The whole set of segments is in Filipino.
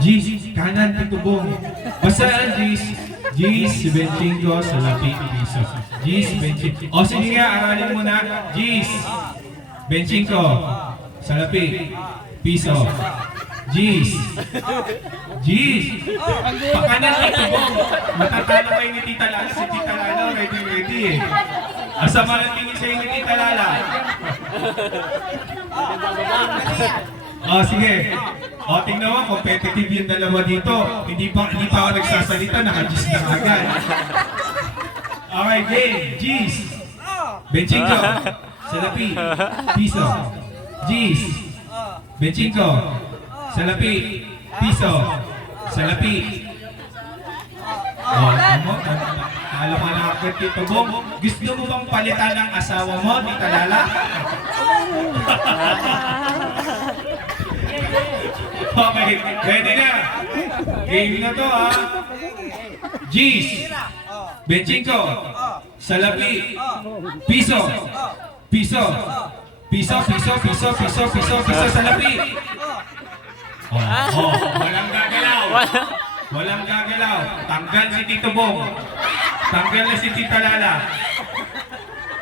Gis, kanan, pitubong. Basta Gis. Gis, 25, salapi, piso. Gis, 25. O sige nga, aralin mo na. Gis, 25, salapi, piso. Gis. Gis. Pakanan, pitubong. Matatalo kayo ni Tita Lala. Si Tita Lala, ready eh. Asa malatingin sa'yo ni Tita Lala. O sige. O tingnan mo, competitive yung dalawa dito. Hindi pa ako nagsasalita, naka-Gis na agad. Okay, game. Gis. 25. Salapi. Piso. Gis. 25. Salapi. Piso. Salapi. O, mo, alam mo na agad Tito Bong. Gusto mo bang palitan ng asawa mo, Tita Lala? Okay, ready na. Game na to ha. Gis. 25. Salapi. Piso. Piso. Piso, piso, piso, piso, piso, piso, salapi. Oh, walang gagalaw. Walang gagalaw. Tanggal si Tito Bong. Tanggal na si Tita Lala.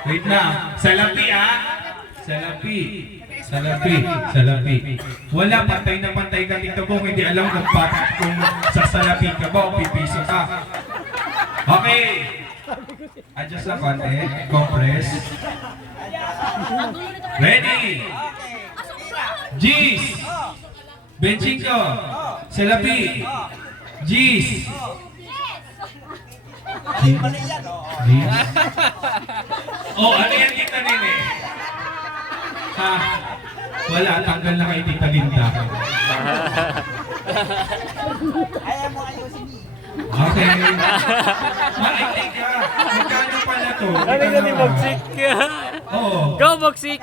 Wait na. Salapi ha. Salapi. Salapi. Salapi. Wala, pantay na pantay ka Tito Bong. Hindi alam kung sasalapi ka ba o pipiso ka. Okay. Adjust na konti. Compress. Ready. Gis. 25. Salapi. Gis. Gis. Oh, ano yan Tita Nene? Ha? Wala, tanggal na kay Tita Linda. Okay. Makinig ka. Magkano pala to? Ano ka ni Bogsik? Oo. Go, Bogsik!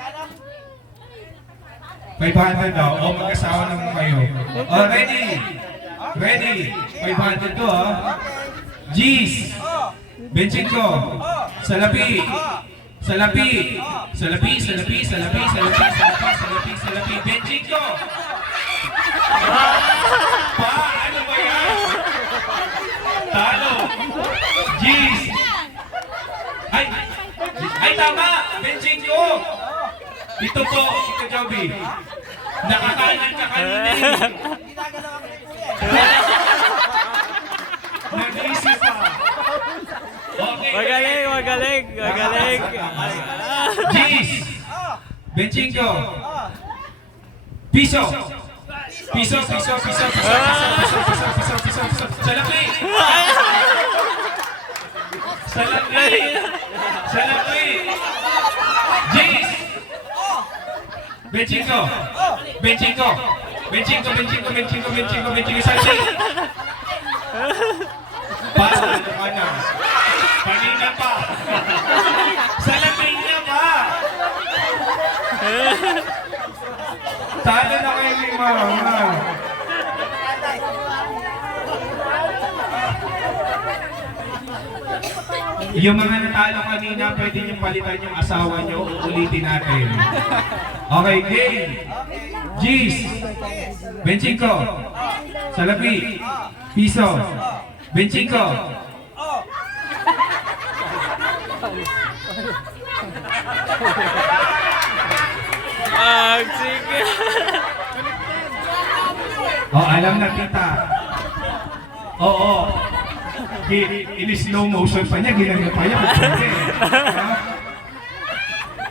500 daw. O, mag-asawa naman kayo. O, ready? Ready? 500 to, ha? Gis. 25. Salapi. Salapi. Salapi, salapi, salapi, salapi, salapi, salapi, salapi. 25. Pa, ano ba yan? Talo. Gis. Ay, tama. 25. Dito po, Tito Joby. Nakakanan ka kanina eh. Nag-isip pa. Okay. Magaling, magaling, magaling. Gis. 25. Piso. Piso, piso, piso, piso, piso, piso, piso, piso, piso, piso. Salapi. Salapi. Salapi. Gis. 25. 25. 25, 25, 25, 25, 25, salapi. Para, ano ka na? Kanina pa. Salapi na pa. Talo na kayo ni Mama. Yung mga natalo kanina, pwede niyong palitan yung asawa niyo, ulitin natin. Okay, game. Gis. 25. Salapi. Piso. 25. Bogsik! Oh, alam na Tita. Oo. In-slow motion pa niya, ginagyan pa niya.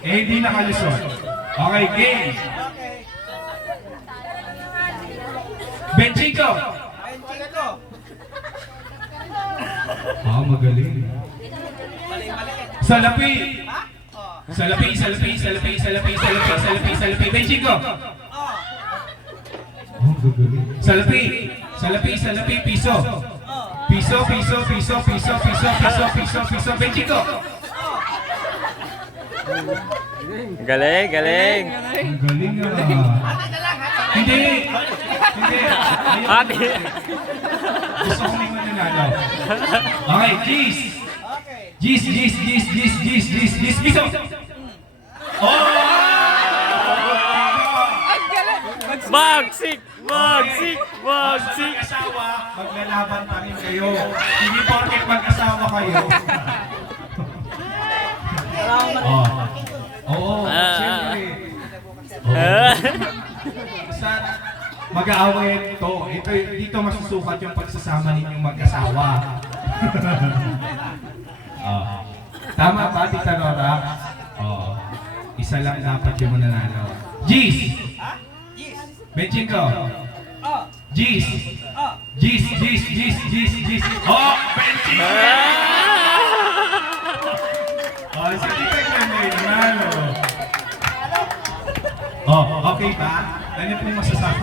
Eh, hindi nakalusot. Okay, game. 25. Ah, magaling. Salapi. Salapi, salapi, salapi, salapi, salapi, salapi, salapi. 25. Oh, gagaling. Salapi. Salapi, salapi, piso. Piso, piso, piso, piso, piso, piso, piso, piso, 25. Galing, galing. Ang galing ah. Hindi. Hindi. Ate. Gusto ko may mananalo. Okay, Gis. Gis, Gis, Gis, Gis, Gis, Gis, Gis, piso. Oh! Bagsik! Sa Bagsik! mag-asawa, maglalaban pa rin kayo. Hindi porket mag-asawa kayo. Oh. Oo, siyempre. Sa mag-aaway ito, dito masusukat yung pagsasama ninyong mag-asawa. Oh. Tama ba, Tita Nora? Oo. Isa lang dapat yung mananalo. Jeez! Benching ko. Jeez! Jeez! Oh! Benching! Oh, si Tita Glenn ay nanalo. Oh, okay ba? Ano po masasabi